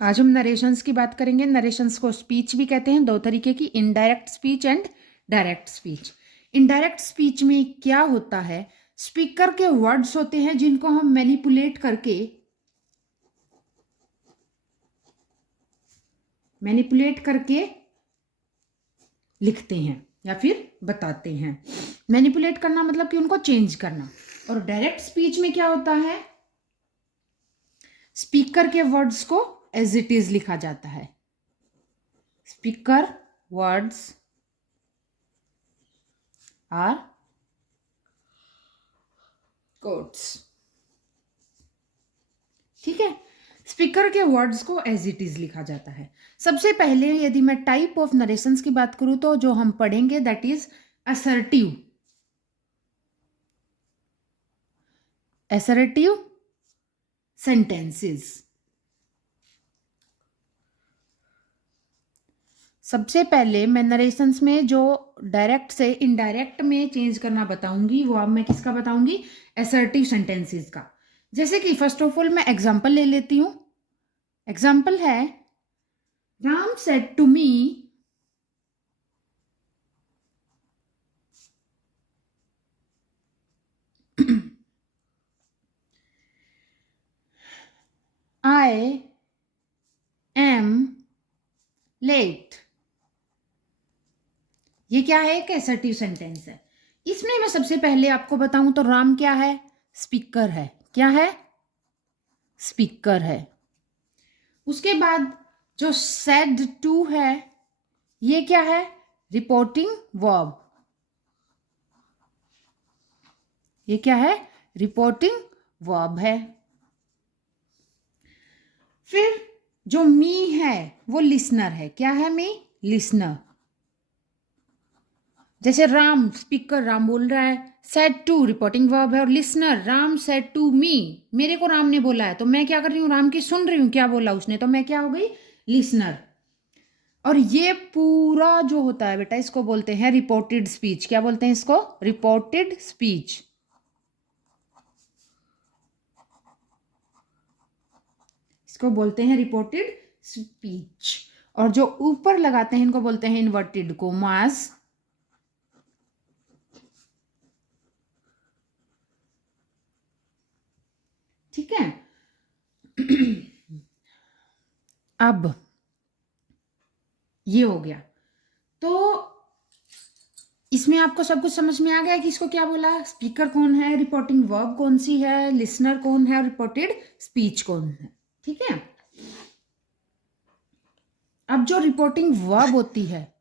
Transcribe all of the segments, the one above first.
आज हम नरेशंस की बात करेंगे। नरेशंस को स्पीच भी कहते हैं, दो तरीके की, indirect speech and direct speech. Indirect speech में क्या होता है, स्पीकर के वर्ड्स होते हैं जिनको हम मैनिपुलेट करके लिखते हैं या फिर बताते हैं। मैनिपुलेट करना मतलब कि उनको चेंज करना। और डायरेक्ट स्पीच में क्या होता है, स्पीकर के वर्ड्स को एज इट इज लिखा जाता है। Speaker words are quotes. ठीक है, स्पीकर के वर्ड्स को एज इट इज लिखा जाता है। सबसे पहले यदि मैं टाइप ऑफ नरेशंस की बात करूं तो जो हम पढ़ेंगे that is assertive. Assertive sentences. सबसे पहले मैं नरेशंस में जो डायरेक्ट से इनडायरेक्ट में चेंज करना बताऊंगी वो अब मैं किसका बताऊंगी, असर्टिव सेंटेंसेस का। जैसे कि फर्स्ट ऑफ ऑल मैं एग्जांपल ले लेती हूं। एग्जांपल है, Ram said to me, I am late। ये क्या है, एक असर्टिव सेंटेंस है। इसमें मैं सबसे पहले आपको बताऊं तो राम क्या है, स्पीकर है। क्या है, स्पीकर है। उसके बाद जो सेड टू है, ये क्या है, रिपोर्टिंग वर्ब। ये क्या है, रिपोर्टिंग वर्ब है। फिर जो मी है वो लिसनर है। क्या है मी, लिसनर। जैसे राम, स्पीकर राम बोल रहा है, सेड टू रिपोर्टिंग वर्ब है, और listener Ram said to me, मेरे को राम ने बोला है तो मैं क्या कर रही हूँ, राम की सुन रही हूँ क्या बोला उसने, तो मैं क्या हो गई, लिसनर। और ये पूरा जो होता है बेटा इसको बोलते हैं रिपोर्टेड स्पीच। क्या बोलते हैं इसको, रिपोर्टेड स्पीच। इसको बोलते हैं रिपोर्टेड स्पीच। और जो ऊपर लगाते हैं इनको बोलते हैं इन्वर्टेड कोमास। ठीक है। अब ये हो गया, तो इसमें आपको सब कुछ समझ में आ गया कि इसको क्या बोला, स्पीकर कौन है, रिपोर्टिंग वर्ब कौन सी है, लिसनर कौन है और रिपोर्टेड स्पीच कौन है। ठीक है। अब जो रिपोर्टिंग वर्ब होती है,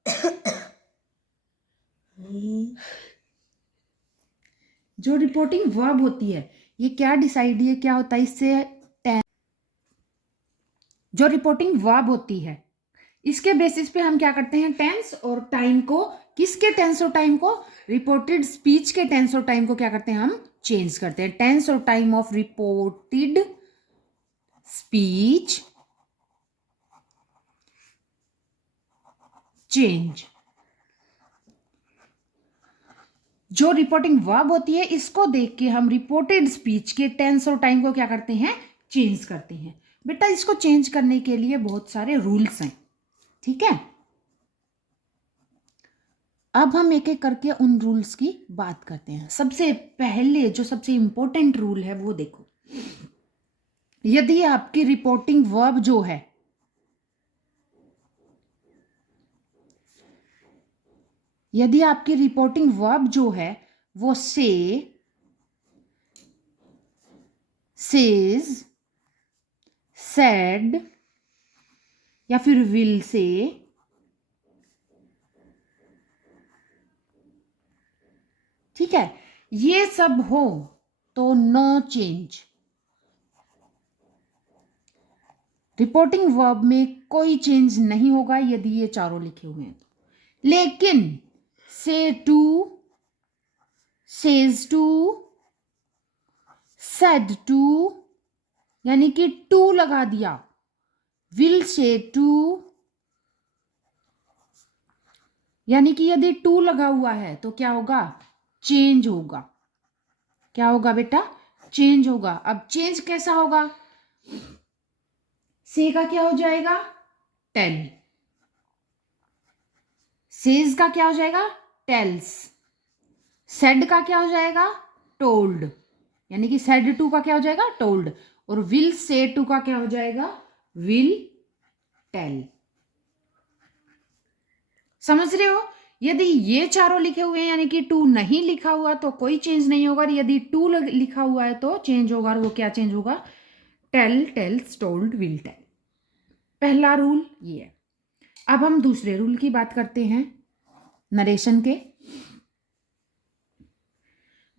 जो रिपोर्टिंग वर्ब होती है ये क्या डिसाइड, ये क्या होता है इससे, जो रिपोर्टिंग वर्ब होती है इसके बेसिस पे हम क्या करते हैं, टेंस और टाइम को, किसके टेंस और टाइम को, रिपोर्टेड स्पीच के टेंस और टाइम को क्या करते हैं, हम चेंज करते हैं। टेंस और time of reported speech change. जो रिपोर्टिंग वर्ब होती है इसको देख के हम रिपोर्टेड स्पीच के टेंस और टाइम को क्या करते हैं, चेंज करते हैं। बेटा इसको चेंज करने के लिए बहुत सारे रूल्स हैं। ठीक है, अब हम एक एक करके उन रूल्स की बात करते हैं। सबसे पहले जो सबसे इंपॉर्टेंट रूल है वो देखो, यदि आपकी रिपोर्टिंग वर्ब जो है, यदि आपकी रिपोर्टिंग वर्ब जो है वो से, सेज, सेड या फिर विल से, ठीक है, ये सब हो तो नो चेंज। रिपोर्टिंग वर्ब में कोई चेंज नहीं होगा यदि ये चारों लिखे हुए हैं तो। लेकिन say to, says to, said to, यानी कि टू लगा दिया, विल से टू, यानी कि यदि टू लगा हुआ है तो क्या होगा, चेंज होगा। क्या होगा बेटा, चेंज होगा। अब चेंज कैसा होगा, से का क्या हो जाएगा? टेल। सेज का क्या हो जाएगा? टेल्स। सेड का क्या हो जाएगा? टोल्ड। यानी कि सेड टू का क्या हो जाएगा? टोल्ड। और विल से टू का क्या हो जाएगा? Will tell. समझ रहे हो? यदि ये चारों लिखे हुए हैं यानी कि टू नहीं लिखा हुआ तो कोई चेंज नहीं होगा, यदि टू लिखा हुआ है तो चेंज होगा। और वो क्या चेंज होगा? Tell, tells, told, will tell. पहला रूल ये है। अब हम दूसरे रूल की बात करते हैं, नरेशन के।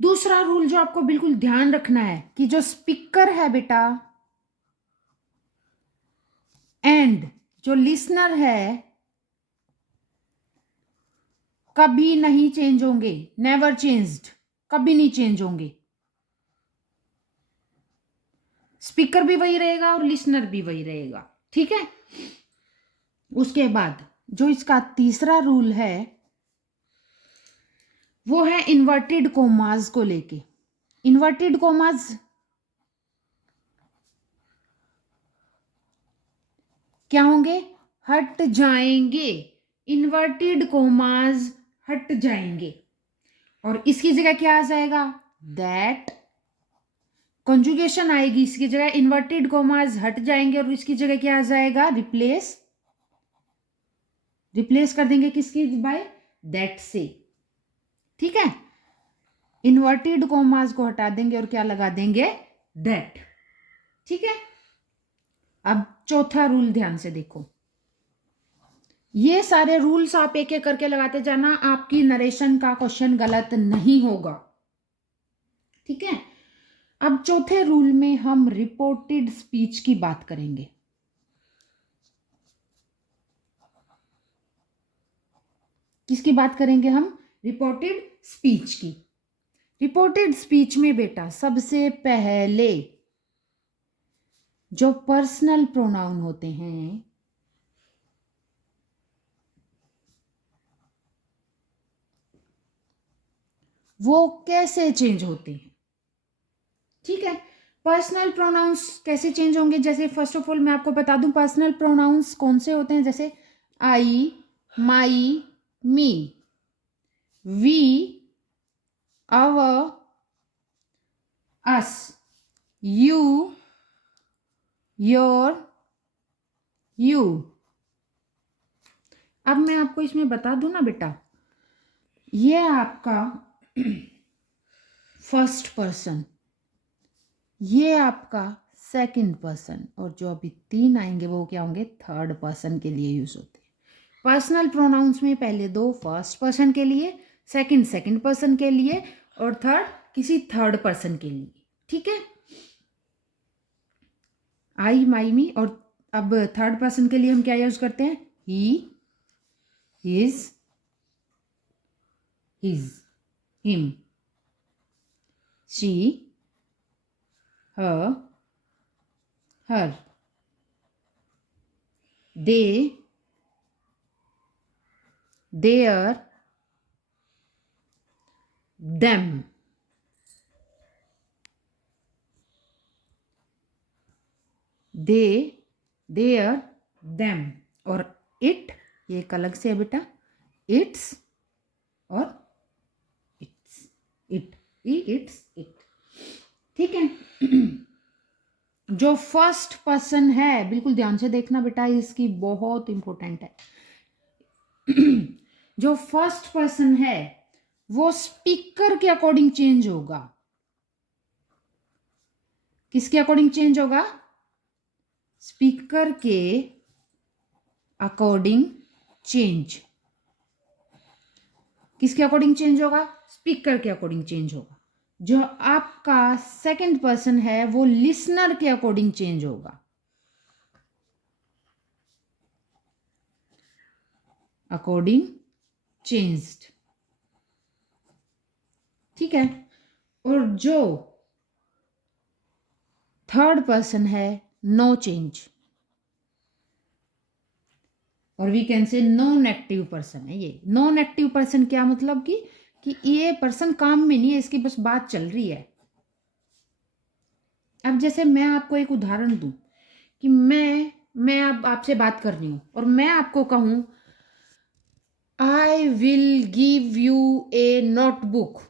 दूसरा रूल जो आपको बिल्कुल ध्यान रखना है कि जो स्पीकर है बेटा एंड जो लिसनर है कभी नहीं चेंज होंगे। नेवर चेंज्ड, कभी नहीं चेंज होंगे। स्पीकर भी वही रहेगा और लिसनर भी वही रहेगा। ठीक है। उसके बाद जो इसका तीसरा रूल है वो है इन्वर्टेड कोमास को लेके। इन्वर्टेड कोमास क्या होंगे? हट जाएंगे। इन्वर्टेड कोमास हट जाएंगे और इसकी जगह क्या आ जाएगा? दैट। कंजुगेशन आएगी इसकी जगह, इन्वर्टेड कोमास हट जाएंगे और इसकी जगह क्या आ जाएगा? रिप्लेस। रिप्लेस कर देंगे किसकी? बाय दैट से। ठीक है। इन्वर्टेड कोमास को हटा देंगे और क्या लगा देंगे? दैट। ठीक है। अब चौथा रूल ध्यान से देखो। ये सारे रूल्स आप एक एक करके लगाते जाना, आपकी नरेशन का क्वेश्चन गलत नहीं होगा। ठीक है। अब चौथे रूल में हम रिपोर्टेड स्पीच की बात करेंगे। किसकी बात करेंगे हम? रिपोर्टेड स्पीच की। रिपोर्टेड स्पीच में बेटा सबसे पहले जो पर्सनल प्रोनाउन होते हैं वो कैसे चेंज होते हैं? ठीक है। पर्सनल प्रोनाउंस कैसे चेंज होंगे? जैसे फर्स्ट ऑफ ऑल मैं आपको बता दूं पर्सनल प्रोनाउंस कौन से होते हैं। जैसे I, my, me, we, our, us, you, your, you. अब मैं आपको इसमें बता दूं ना बेटा, ये आपका फर्स्ट पर्सन, ये आपका सेकंड पर्सन और जो अभी तीन आएंगे वो क्या होंगे? थर्ड पर्सन के लिए यूज होते हैं। पर्सनल प्रोनाउंस में पहले दो फर्स्ट पर्सन के लिए, सेकंड पर्सन के लिए और थर्ड किसी थर्ड पर्सन के लिए। ठीक है। आई, माई, मी। और अब थर्ड पर्सन के लिए हम क्या यूज करते हैं? He, his, him, she, her, her, they, their, them. They, their, them. और इट, ये एक अलग से है बेटा, इट्स और इट्स, इट, इट्स, इट। ठीक है। जो फर्स्ट पर्सन है बिल्कुल ध्यान से देखना बेटा, इसकी बहुत इंपॉर्टेंट है। जो फर्स्ट पर्सन है वो स्पीकर के अकॉर्डिंग चेंज होगा। किसके अकॉर्डिंग चेंज होगा? स्पीकर के अकॉर्डिंग चेंज। किसके अकॉर्डिंग चेंज होगा? स्पीकर के अकॉर्डिंग चेंज होगा। जो आपका सेकंड पर्सन है वो लिसनर के अकॉर्डिंग चेंज होगा। According changed. ठीक है। और जो थर्ड पर्सन है नो चेंज, और we can say non active person है। ये नॉन एक्टिव पर्सन क्या मतलब कि ये पर्सन काम में नहीं है, इसकी बस बात चल रही है। अब जैसे मैं आपको एक उदाहरण दूं कि मैं मैं अब आपसे बात कर रही हूँ और मैं आपको कहूँ I will give U A notebook,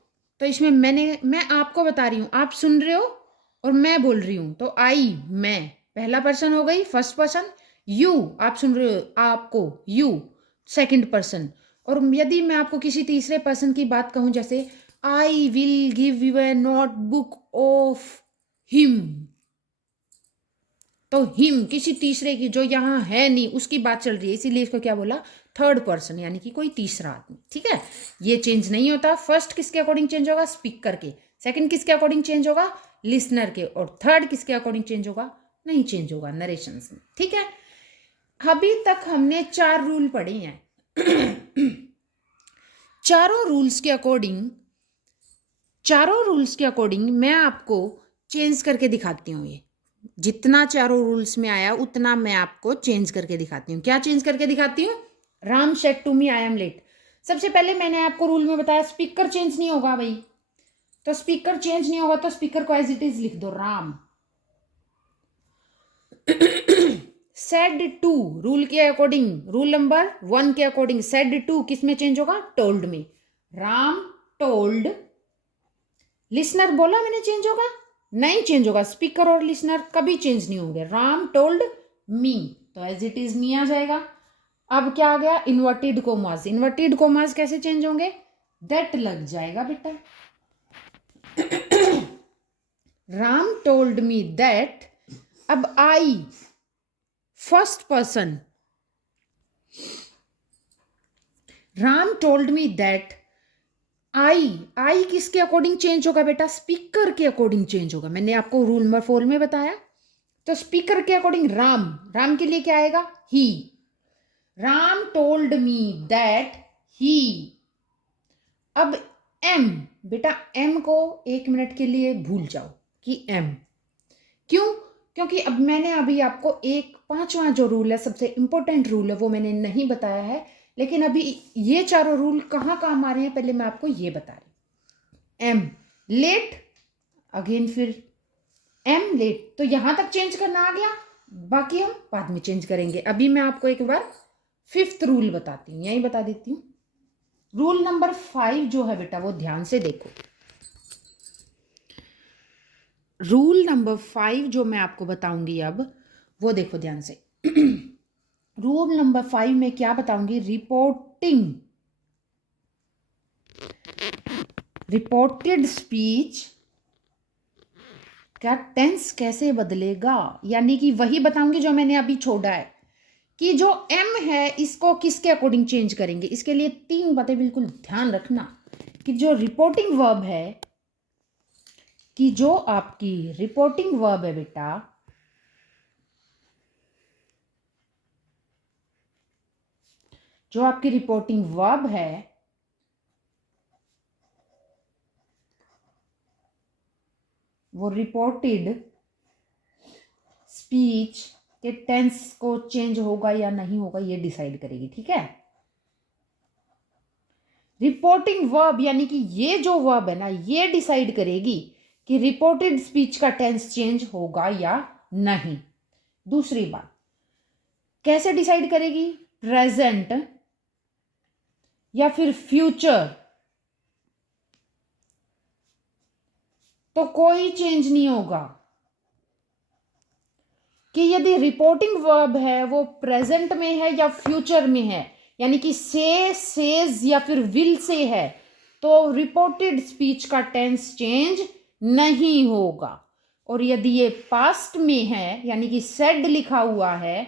तो इसमें मैं आपको बता रही हूँ, आप सुन रहे हो और मैं बोल रही हूँ, तो आई मैं पहला पर्सन हो गई, फर्स्ट पर्सन। यू आप सुन रहे हो, आपको, यू सेकंड पर्सन। और यदि मैं आपको किसी तीसरे पर्सन की बात कहूँ, जैसे I will give U A notebook of him, तो हिम किसी तीसरे की जो यहाँ है नहीं उसकी बात चल रही है, इसीलिए इसको क्या बोला, थर्ड पर्सन, यानी कि कोई तीसरा आदमी। ठीक है, ये चेंज नहीं होता। फर्स्ट किसके अकॉर्डिंग चेंज होगा, स्पीकर के। सेकंड किसके अकॉर्डिंग चेंज होगा, लिसनर के। और थर्ड किसके अकॉर्डिंग चेंज होगा, नहीं चेंज होगा नरेशंस में। ठीक है, अभी तक हमने 4 रूल पढ़े हैं। चारों रूल्स के अकॉर्डिंग मैं आपको चेंज करके दिखाती हूँ। ये जितना चारों रूल्स में आया उतना मैं आपको चेंज करके दिखाती हूँ। क्या चेंज करके दिखाती हूँ, Ram said to me I am late. सबसे पहले मैंने आपको रूल में बताया स्पीकर चेंज नहीं होगा भाई, तो स्पीकर चेंज नहीं होगा तो स्पीकर को एज इट इज लिख दो, राम। सेड टू रूल के अकॉर्डिंग, रूल नंबर 1 के अकॉर्डिंग सेड टू किस में चेंज होगा, टोल्ड में। राम टोल्ड, लिसनर बोला मैंने चेंज होगा, नहीं चेंज होगा। स्पीकर और लिसनर कभी चेंज नहीं होंगे। राम टोल्ड मी, तो एज इट इज मी आ जाएगा। अब क्या आ गया, इन्वर्टेड कोमास। इन्वर्टेड कोमास कैसे चेंज होंगे, दैट लग जाएगा बेटा। राम टोल्ड मी दैट, अब I first person, Ram told me that. I किसके अकॉर्डिंग चेंज होगा बेटा, स्पीकर के अकॉर्डिंग चेंज होगा। मैंने आपको रूल नंबर 4 में बताया। तो स्पीकर के अकॉर्डिंग राम, राम के लिए क्या आएगा, he. Ram told me that he. अब एम, बेटा एम को 1 मिनट के लिए भूल जाओ कि एम, क्यों, क्योंकि अब मैंने अभी आपको एक 5वां जो रूल है, सबसे इंपॉर्टेंट रूल है, वो मैंने नहीं बताया है। लेकिन अभी ये चारों रूल कहाँ काम आ रहे हैं, पहले मैं आपको ये बता रही। एम लेट, अगेन फिर एम लेट, तो यहां तक चेंज करना आ गया, बाकी हम बाद में चेंज करेंगे। अभी मैं आपको एक बार 5th रूल बताती हूँ, यही बता देती हूँ। रूल नंबर 5 जो है बेटा, वो ध्यान से देखो। रूल नंबर 5 जो मैं आपको बताऊंगी अब, वो देखो ध्यान से। रूल नंबर 5 में क्या बताऊंगी, रिपोर्टेड स्पीच का टेंस कैसे बदलेगा, यानी कि वही बताऊंगी जो मैंने अभी छोड़ा है, कि जो एम है इसको किसके अकॉर्डिंग चेंज करेंगे। इसके लिए 3 बातें बिल्कुल ध्यान रखना, कि जो रिपोर्टिंग वर्ब है, कि जो आपकी रिपोर्टिंग वर्ब है बेटा, जो आपकी रिपोर्टिंग वर्ब है, वो रिपोर्टेड स्पीच के टेंस को चेंज होगा या नहीं होगा, ये डिसाइड करेगी। ठीक है, रिपोर्टिंग वर्ब यानी कि ये जो वर्ब है ना, ये डिसाइड करेगी कि रिपोर्टेड स्पीच का टेंस चेंज होगा या नहीं। दूसरी बात, कैसे डिसाइड करेगी, प्रेजेंट या फिर फ्यूचर, तो कोई चेंज नहीं होगा। कि यदि रिपोर्टिंग वर्ब है वो प्रेजेंट में है या फ्यूचर में है, यानी कि सेज या फिर विल से है, तो रिपोर्टेड स्पीच का टेंस चेंज नहीं होगा। और यदि ये पास्ट में है, यानी कि सेड लिखा हुआ है,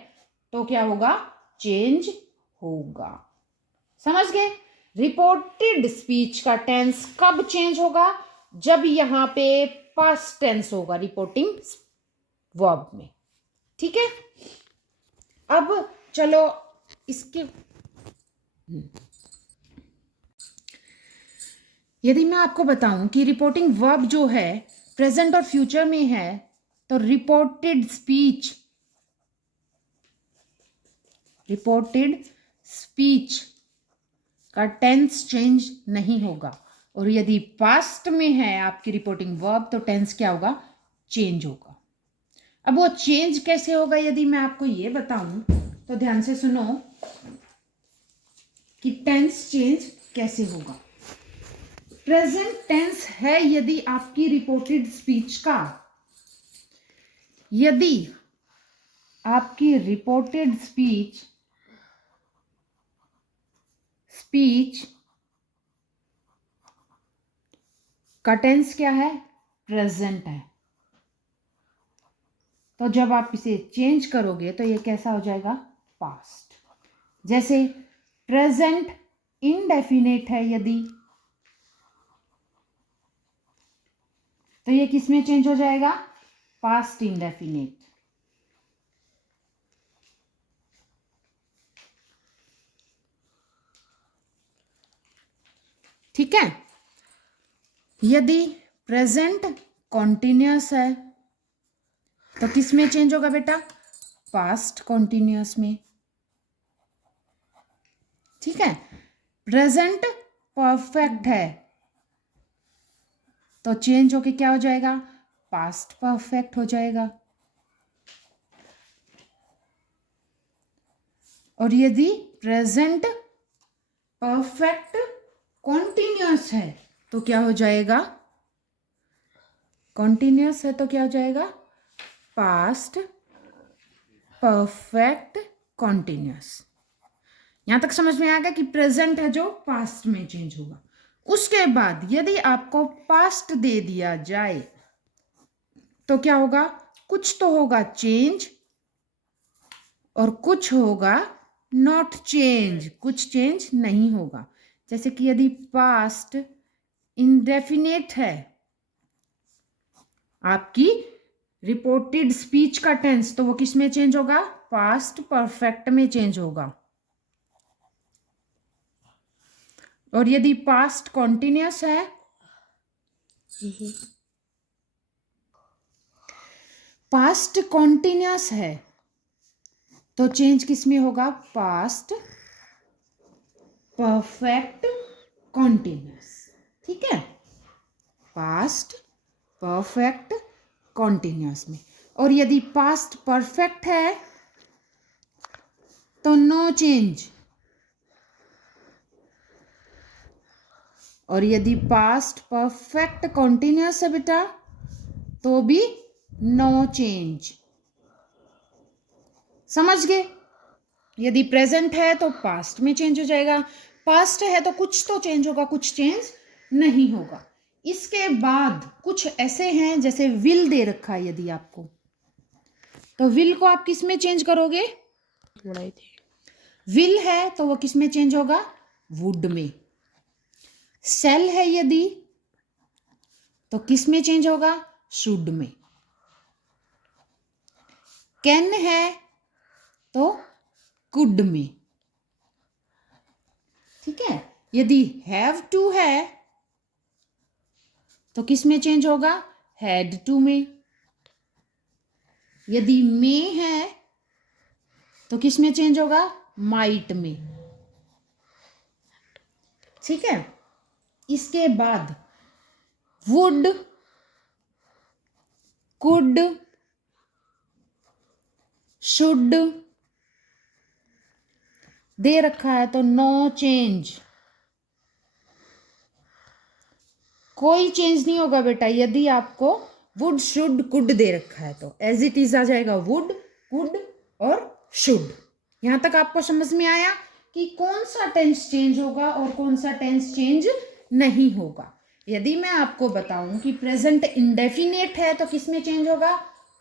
तो क्या होगा, चेंज होगा। समझ गए, रिपोर्टेड स्पीच का टेंस कब चेंज होगा, जब यहां पे पास्ट टेंस होगा रिपोर्टिंग वर्ब में। ठीक है, अब चलो इसके, यदि मैं आपको बताऊं कि रिपोर्टिंग वर्ब जो है प्रेजेंट और फ्यूचर में है, तो रिपोर्टेड स्पीच का टेंस चेंज नहीं होगा। और यदि पास्ट में है आपकी रिपोर्टिंग वर्ब, तो टेंस क्या होगा, चेंज होगा। अब वो चेंज कैसे होगा यदि मैं आपको ये बताऊं तो ध्यान से सुनो कि टेंस चेंज कैसे होगा। प्रेजेंट टेंस है यदि आपकी रिपोर्टेड स्पीच का, यदि आपकी रिपोर्टेड स्पीच का टेंस क्या है, प्रेजेंट है, तो जब आप इसे चेंज करोगे तो ये कैसा हो जाएगा, पास्ट। जैसे प्रेजेंट इनडेफिनेट है यदि, तो ये किस में चेंज हो जाएगा, पास्ट इनडेफिनेट। ठीक है। यदि प्रेजेंट कॉन्टिन्यूअस है तो किस में चेंज होगा बेटा, पास्ट कॉन्टिन्यूअस में। ठीक है। प्रेजेंट परफेक्ट है तो चेंज होके क्या हो जाएगा, पास्ट परफेक्ट हो जाएगा। और यदि प्रेजेंट परफेक्ट कॉन्टिन्यूअस है तो क्या हो जाएगा, कॉन्टिन्यूअस है तो क्या हो जाएगा, पास्ट परफेक्ट कॉन्टिन्यूअस। यहां तक समझ में आ गया कि प्रेजेंट है जो पास्ट में चेंज होगा। उसके बाद यदि आपको पास्ट दे दिया जाए तो क्या होगा, कुछ तो होगा चेंज और कुछ होगा नॉट चेंज, कुछ चेंज नहीं होगा। जैसे कि यदि पास्ट इंडेफिनेट है आपकी रिपोर्टेड स्पीच का टेंस, तो वो किस में चेंज होगा, पास्ट परफेक्ट में चेंज होगा। और यदि पास्ट कॉन्टिन्यूअस है, पास्ट कॉन्टिन्यूअस है तो चेंज किस में होगा, पास्ट परफेक्ट कॉन्टिन्यूअस। ठीक है, पास्ट परफेक्ट कॉन्टिन्यूअस में। और यदि पास्ट परफेक्ट है तो नो चेंज, और यदि पास्ट परफेक्ट कॉन्टिन्यूअस है बेटा तो भी नो चेंज। समझ गए। यदि प्रेजेंट है तो पास्ट में चेंज हो जाएगा, पास्ट है तो कुछ तो चेंज होगा, कुछ चेंज नहीं होगा। इसके बाद कुछ ऐसे हैं, जैसे विल दे रखा है यदि आपको, तो विल को आप किस में चेंज करोगे, विल है तो वो किस में चेंज होगा, वुड में। सेल है यदि तो किस में चेंज होगा, शुड में। कैन है तो कुड में। ठीक है। यदि हैव टू है तो किस में चेंज होगा, हैड टू में। यदि मे है तो किस में चेंज होगा, माइट में। ठीक है। इसके बाद वुड, कुड, शुड दे रखा है तो नो चेंज, कोई चेंज नहीं होगा बेटा। यदि आपको वुड शुड कुड दे रखा है तो एज इट इज आ जाएगा, वुड कुड और शुड। यहां तक आपको समझ में आया कि कौन सा टेंस चेंज होगा और कौन सा टेंस चेंज नहीं होगा। यदि मैं आपको बताऊं कि प्रेजेंट इंडेफिनेट है तो किस में चेंज होगा,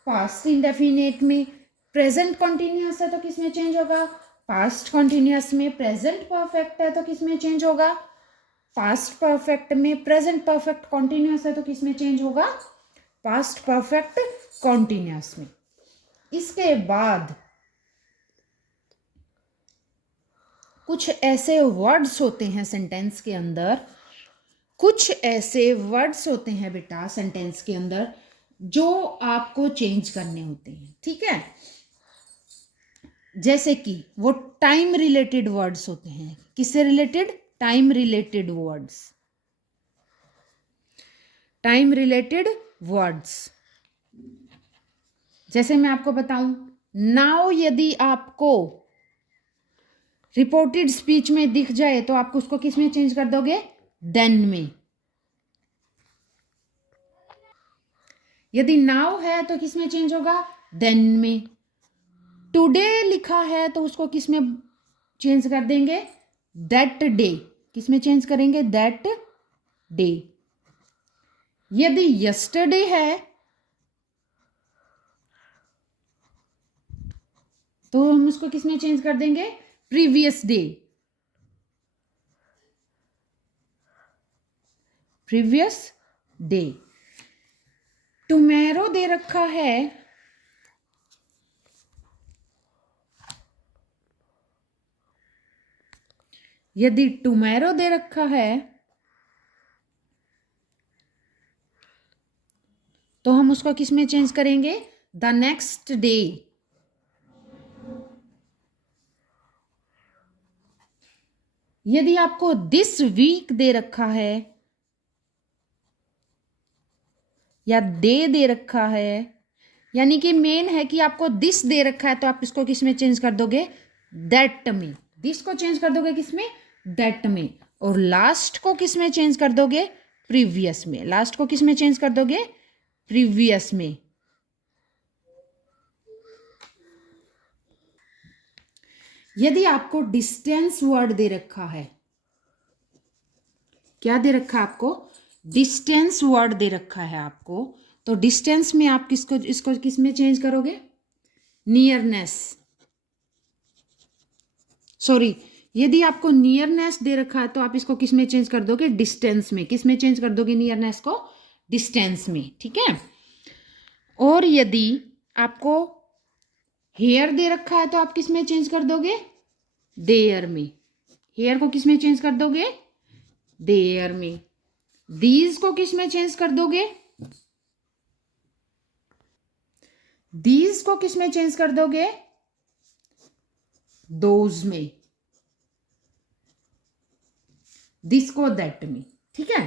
पास्ट इंडेफिनेट में। प्रेजेंट कॉन्टिन्यूअस है तो किस में चेंज होगा, पास्ट कॉन्टिन्यूअस में। प्रेजेंट परफेक्ट है तो किस में चेंज होगा, पास्ट परफेक्ट में। प्रेजेंट परफेक्ट कॉन्टिन्यूअस है तो किस में चेंज होगा, पास्ट परफेक्ट कॉन्टिन्यूअस में। इसके बाद कुछ ऐसे वर्ड्स होते हैं सेंटेंस के अंदर, कुछ ऐसे वर्ड्स होते हैं बेटा सेंटेंस के अंदर जो आपको चेंज करने होते हैं। ठीक है। जैसे कि वो टाइम रिलेटेड वर्ड्स होते हैं। किससे related, time related words, time related words. जैसे मैं आपको बताऊं, नाउ यदि आपको रिपोर्टेड स्पीच में दिख जाए तो आप उसको किस में चेंज कर दोगे? देन में। यदि नाउ है तो किस में चेंज होगा? देन में। टुडे लिखा है तो उसको किस में चेंज कर देंगे? That day. किस में चेंज करेंगे? That day. यदि यस्टरडे है तो हम उसको किस में चेंज कर देंगे? Previous day. Previous day. Tomorrow दे रखा है, यदि टुमेरो दे रखा है तो हम उसको किस में चेंज करेंगे? The next day. यदि आपको दिस वीक दे रखा है या दे रखा है, यानी कि मेन है कि आपको दिस दे रखा है तो आप इसको किस में चेंज कर दोगे? दैट में। दिस को चेंज कर दोगे किस में? दैट में। और लास्ट को किस में चेंज कर दोगे? प्रीवियस में। लास्ट को किस में चेंज कर दोगे? प्रीवियस में। यदि आपको डिस्टेंस वर्ड दे रखा है, क्या दे रखा है आपको? डिस्टेंस वर्ड दे रखा है आपको, तो डिस्टेंस में आप किसको इसको किस में चेंज करोगे? नियरनेस। सॉरी, यदि आपको नियरनेस दे रखा है तो आप इसको किस में चेंज कर दोगे? डिस्टेंस में। किस में चेंज कर दोगे नियरनेस को? डिस्टेंस में। ठीक है। और यदि आपको हेयर दे रखा है तो आप किस में चेंज कर दोगे? देयर में। हेयर को किस में चेंज कर दोगे? देयर में। दीज को किस में चेंज कर दोगे? दीज को किस में चेंज कर दोगे? दोज में। दिस को दैट में। ठीक है।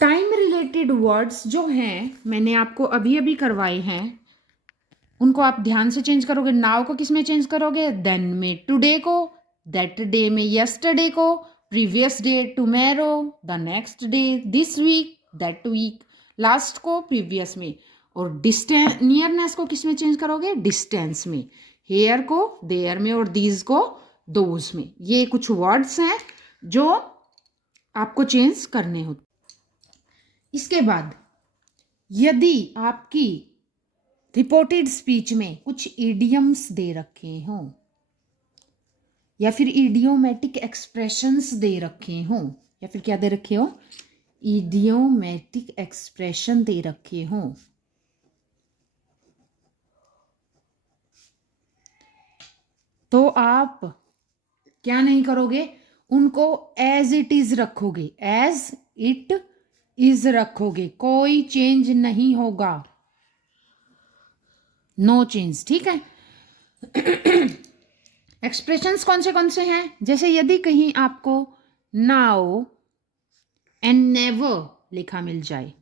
टाइम रिलेटेड वर्ड्स जो हैं मैंने आपको अभी अभी करवाए हैं, उनको आप ध्यान से चेंज करोगे। नाउ को किस में चेंज करोगे? देन में। टुडे को दैट डे में। यस्टरडे को previous day. Tomorrow the next day. This week that week. Last को प्रीवियस में। और डिस्टेंस नियरनेस को किस में चेंज करोगे? डिस्टेंस में। हेयर को देयर में और दीज को दोज में। ये कुछ वर्ड्स हैं जो आपको चेंज करने होते। इसके बाद यदि आपकी रिपोर्टेड स्पीच में कुछ इडियम्स दे रखे हों या फिर इडियोमेटिक एक्सप्रेशंस दे रखे हों, या फिर क्या दे रखे हो? इडियोमेटिक एक्सप्रेशन दे रखे हों, तो आप क्या नहीं करोगे? उनको एज इट इज रखोगे। एज इट इज रखोगे, कोई चेंज नहीं होगा। No change. ठीक है। एक्सप्रेशंस कौन से हैं? जैसे यदि कहीं आपको नाउ एंड नेवर लिखा मिल जाए,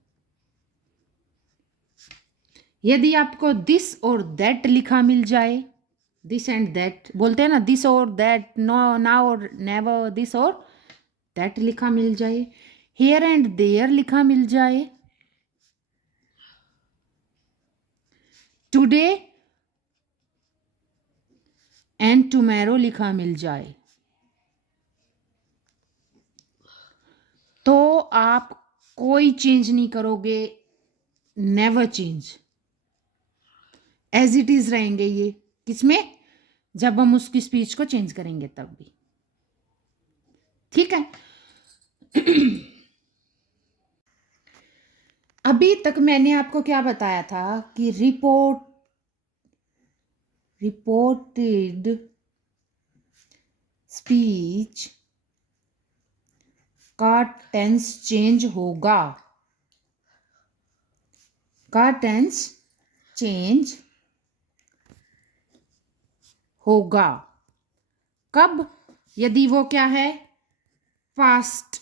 यदि आपको दिस और दैट लिखा मिल जाए, दिस एंड दैट बोलते हैं ना, दिस और दैट, नो नाउ और नेवर, दिस और दैट लिखा मिल जाए, हियर एंड देयर लिखा मिल जाए, टुडे एंड टुमेरो लिखा मिल जाए, तो आप कोई चेंज नहीं करोगे। Never change. As it is रहेंगे ये। किसमें? जब हम उसकी स्पीच को चेंज करेंगे तब भी। ठीक है। अभी तक मैंने आपको क्या बताया था कि रिपोर्टेड स्पीच का टेंस चेंज होगा। का टेंस चेंज होगा। कब? यदि वो क्या है? पास्ट।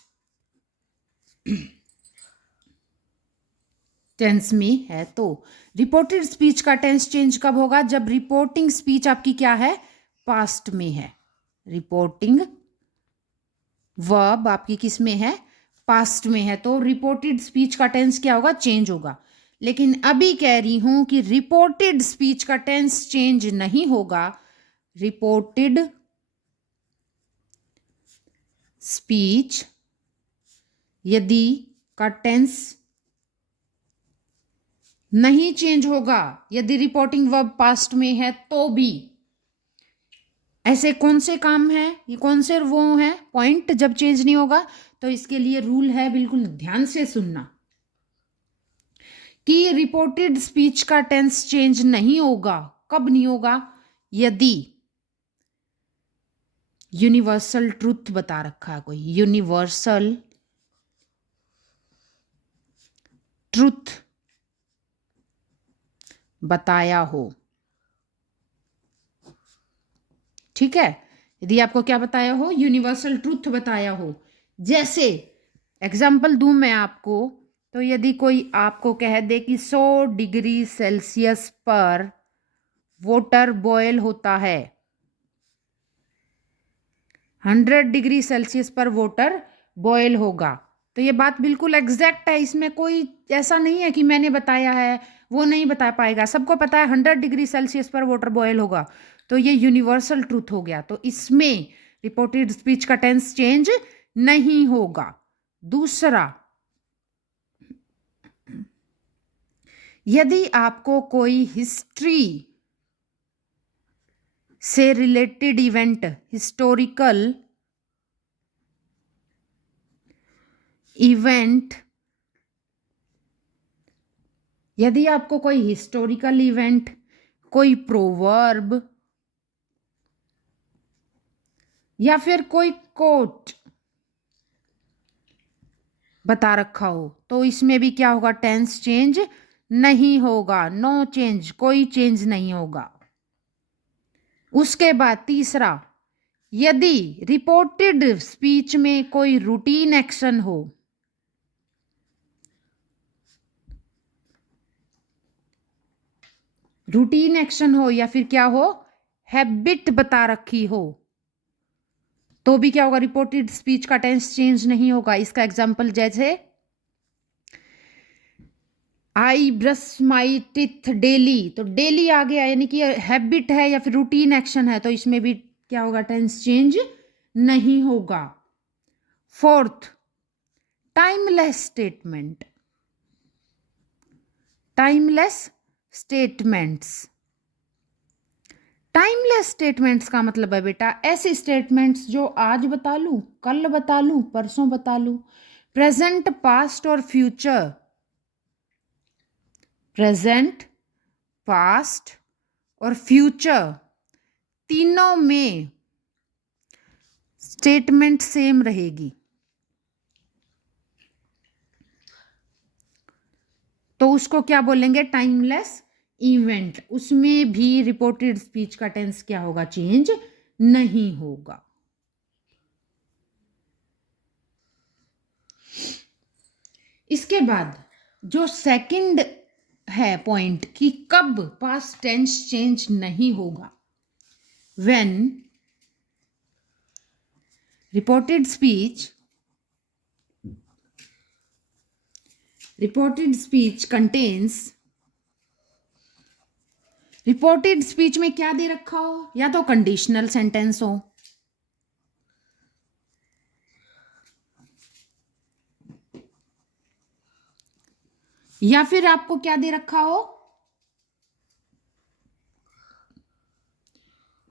टेंस में है। तो रिपोर्टेड स्पीच का टेंस चेंज कब होगा? जब रिपोर्टिंग स्पीच आपकी क्या है? पास्ट में है। रिपोर्टिंग वर्ब आपकी किस में है? पास्ट में है। तो रिपोर्टेड स्पीच का टेंस क्या होगा? चेंज होगा। लेकिन अभी कह रही हूं कि रिपोर्टेड स्पीच का टेंस चेंज नहीं होगा। रिपोर्टेड स्पीच यदि का टेंस नहीं चेंज होगा, यदि रिपोर्टिंग वर्ब पास्ट में है तो भी। ऐसे कौन से काम हैं, ये कौन से वो हैं पॉइंट जब चेंज नहीं होगा? तो इसके लिए रूल है, बिल्कुल ध्यान से सुनना, कि रिपोर्टेड स्पीच का टेंस चेंज नहीं होगा। कब नहीं होगा? यदि यूनिवर्सल ट्रूथ बता रखा है, कोई यूनिवर्सल ट्रूथ बताया हो। ठीक है, यदि आपको क्या बताया हो? यूनिवर्सल ट्रूथ बताया हो। जैसे एग्जाम्पल दूं मैं आपको, तो यदि कोई आपको कह दे कि 100 डिग्री सेल्सियस पर वाटर बॉयल होता है, 100 डिग्री सेल्सियस पर वाटर बॉयल होगा, तो ये बात बिल्कुल एग्जैक्ट है। इसमें कोई ऐसा नहीं है कि मैंने बताया है वो नहीं बता पाएगा। सबको पता है 100 डिग्री सेल्सियस पर वाटर बॉयल होगा, तो ये यूनिवर्सल ट्रूथ हो गया। तो इसमें रिपोर्टेड स्पीच का टेंस चेंज नहीं होगा। दूसरा, यदि आपको कोई हिस्ट्री से रिलेटेड इवेंट, हिस्टोरिकल इवेंट, यदि आपको कोई हिस्टोरिकल इवेंट, कोई प्रोवर्ब या फिर कोई कोट बता रखा हो, तो इसमें भी क्या होगा? टेंस चेंज नहीं होगा। नो चेंज, कोई चेंज नहीं होगा। उसके बाद तीसरा, यदि रिपोर्टेड स्पीच में कोई रूटीन एक्शन हो, रूटीन एक्शन हो या फिर क्या हो, हैबिट बता रखी हो, तो भी क्या होगा? रिपोर्टेड स्पीच का टेंस चेंज नहीं होगा। इसका एग्जांपल जैसे I brush my teeth daily, तो डेली आ गया, यानी कि हैबिट है या फिर रूटीन एक्शन है, तो इसमें भी क्या होगा? टेंस चेंज नहीं होगा। Fourth, timeless statement, timeless statements. Timeless statements का मतलब है बेटा ऐसे स्टेटमेंट्स जो आज बता लूं, कल बता लूं, परसों बता लूं। प्रेजेंट, पास्ट और फ्यूचर, प्रेजेंट, पास्ट और फ्यूचर तीनों में स्टेटमेंट सेम रहेगी, तो उसको क्या बोलेंगे? Timeless event. उसमें भी रिपोर्टेड स्पीच का टेंस क्या होगा? चेंज नहीं होगा। इसके बाद जो सेकंड है पॉइंट कि कब पास्ट टेंस चेंज नहीं होगा, when reported speech contains, reported speech में क्या दे रखा हो? या तो कंडीशनल सेंटेंस हो, या फिर आपको क्या दे रखा हो?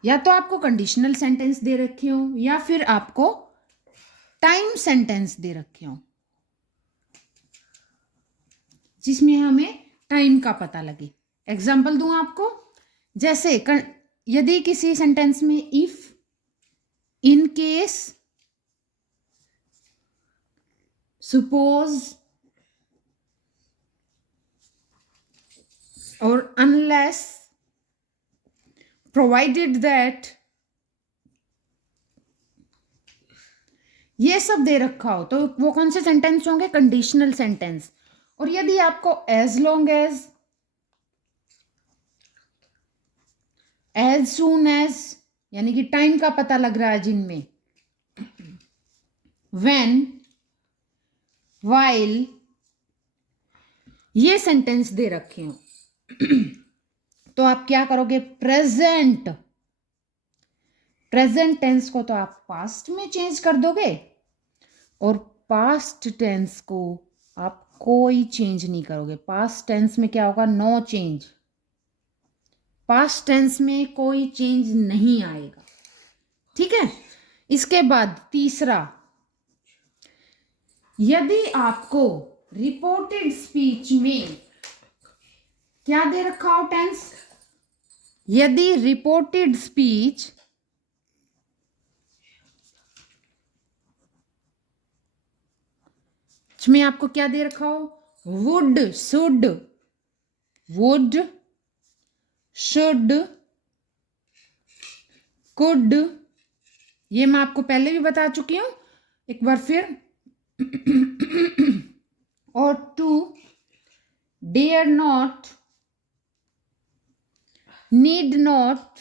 या तो आपको कंडीशनल सेंटेंस दे रखे हो या फिर आपको टाइम सेंटेंस दे रखे हो, जिसमें हमें टाइम का पता लगे। एग्जाम्पल दूं आपको, जैसे यदि किसी सेंटेंस में इफ, इन केस, सपोज और अनलेस, प्रोवाइडेड दैट, ये सब दे रखा हो, तो वो कौन से सेंटेंस होंगे? Conditional sentence. और यदि आपको as long as soon as यानी कि टाइम का पता लग रहा है जिनमें, व्हेन, व्हाइल ये सेंटेंस दे रखे हो तो आप क्या करोगे, प्रेजेंट टेंस को तो आप पास्ट में चेंज कर दोगे और पास्ट टेंस को आप कोई चेंज नहीं करोगे। पास्ट टेंस में क्या होगा, नो चेंज। पास्ट टेंस में कोई चेंज नहीं आएगा, ठीक है। इसके बाद तीसरा, यदि आपको रिपोर्टेड स्पीच में क्या दे रखा हो टेंस, यदि रिपोर्टेड स्पीच में आपको क्या दे रखा हो, would, should, would, should, could, ये मैं आपको पहले भी बता चुकी हूं, एक बार फिर। और to, dare not, need not,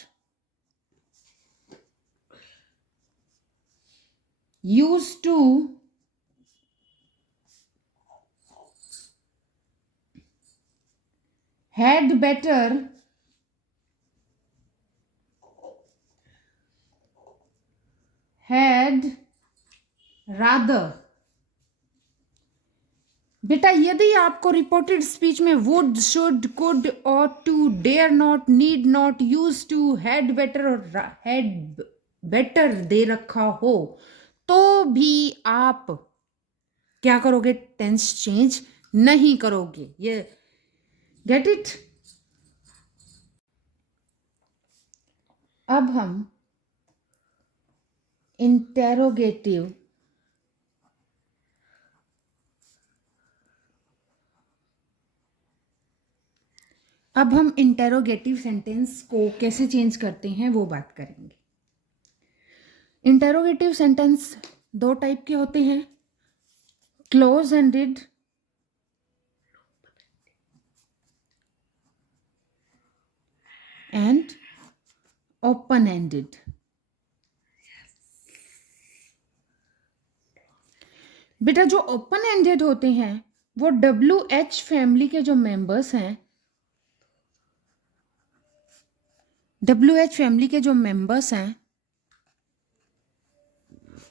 use to, had better, had rather। बेटा यदि आपको रिपोर्टेड स्पीच में would, should, could, ought to, dare not, need not, use to, had better और हैड बेटर दे रखा हो तो भी आप क्या करोगे, टेंस चेंज नहीं करोगे। ये गेट इट। अब हम इंटेरोगेटिव सेंटेंस को कैसे चेंज करते हैं वो बात करेंगे। इंटेरोगेटिव सेंटेंस दो टाइप के होते हैं, close ended and open ended. बेटा जो ओपन एंडेड होते हैं वो WH फैमिली के जो मेंबर्स हैं, WH फैमिली के जो मेंबर्स हैं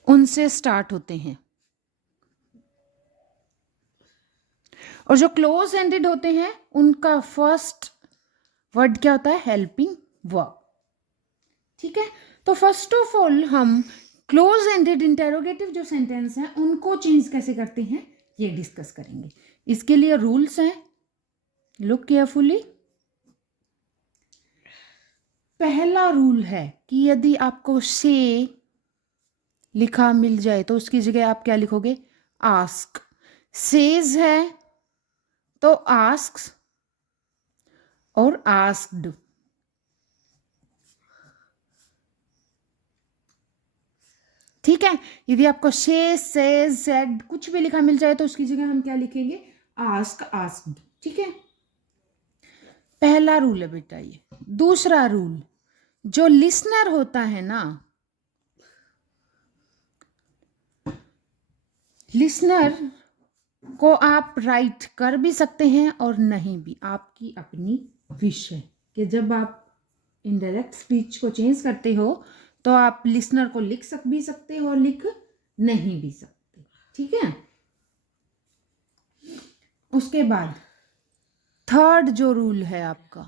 उनसे स्टार्ट होते हैं, और जो क्लोज एंडेड होते हैं उनका फर्स्ट वर्ड क्या होता है, हेल्पिंग वर्ब, ठीक है। तो फर्स्ट ऑफ ऑल हम क्लोज एंडेड इंटेरोगेटिव जो सेंटेंस हैं उनको चेंज कैसे करते हैं ये डिस्कस करेंगे। इसके लिए रूल्स हैं, लुक केयरफुली। पहला रूल है कि यदि आपको से लिखा मिल जाए तो उसकी जगह आप क्या लिखोगे, आस्क। सेज है तो आस्क्स और आस्क्ड, ठीक है। यदि आपको से, सेज, सेड कुछ भी लिखा मिल जाए तो उसकी जगह हम क्या लिखेंगे, आस्क, आस्क्ड, ठीक है। पहला रूल है बेटा ये। दूसरा रूल, जो लिसनर होता है ना, लिसनर को आप राइट कर भी सकते हैं और नहीं भी, आपकी अपनी विश है कि जब आप इनडायरेक्ट स्पीच को चेंज करते हो तो आप लिसनर को लिख भी सकते हो और लिख नहीं भी सकते, ठीक है। उसके बाद थर्ड जो रूल है आपका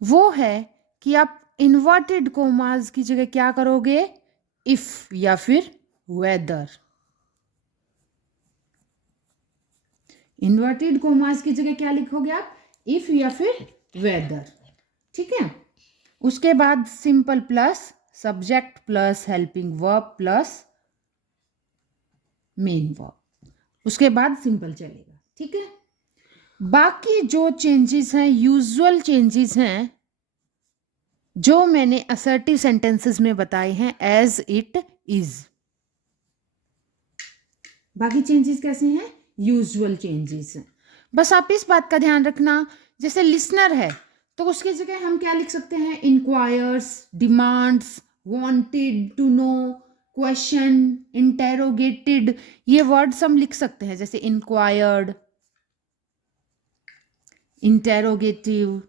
वो है कि आप इन्वर्टेड कोमास की जगह क्या करोगे, इफ या फिर वेदर। इन्वर्टेड कोमास की जगह क्या लिखोगे आप, इफ या फिर वेदर, ठीक है। उसके बाद simple plus subject plus helping verb plus main verb, उसके बाद सिंपल चलेगा, ठीक है। बाकी जो चेंजेस हैं, यूजुअल चेंजेस हैं जो मैंने असर्टिव सेंटेंसेस में बताए हैं, एज इट इज। बाकी चेंजेस कैसे हैं, यूजुअल चेंजेस हैं। बस आप इस बात का ध्यान रखना, जैसे लिसनर है तो उसकी जगह हम क्या लिख सकते हैं, inquires, demands, wanted to know, question, interrogated, ये वर्ड्स हम लिख सकते हैं, जैसे इंक्वायर्ड, इंटेरोगेटिव।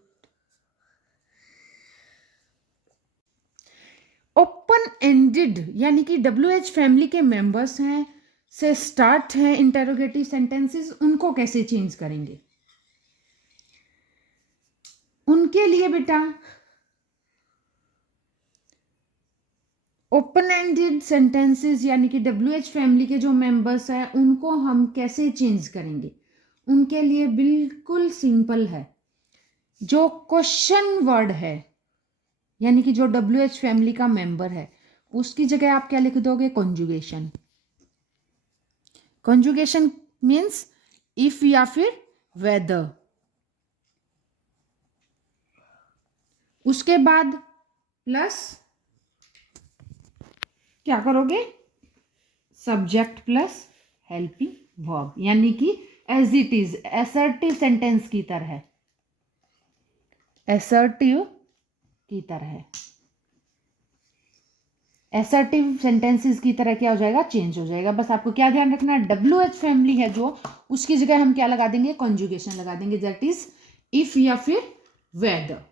ओपन एंडेड यानी कि WH फैमिली के मेंबर्स हैं से स्टार्ट है इंटेरोगेटिव सेंटेंसेस, उनको कैसे चेंज करेंगे? उनके लिए बेटा ओपन एंडेड सेंटेंसेस यानी कि WH फैमिली के जो मेंबर्स हैं उनको हम कैसे चेंज करेंगे? उनके लिए बिल्कुल सिंपल है, जो क्वेश्चन वर्ड है यानी कि जो WH फैमिली का मेंबर है उसकी जगह आप क्या लिख दोगे, कॉन्जुगेशन। कॉन्जुगेशन मीन्स इफ या फिर वेदर। उसके बाद प्लस क्या करोगे, सब्जेक्ट प्लस हेल्पिंग वर्ब, यानी कि as it is, assertive sentence की तरह, असर्टिव की तरह, असर्टिव सेंटेंसेस की तरह क्या हो जाएगा, चेंज हो जाएगा। बस आपको क्या ध्यान रखना है, WH फैमिली है जो, उसकी जगह हम क्या लगा देंगे, कॉन्जुगेशन लगा देंगे, दैट इज इफ या फिर वेदर।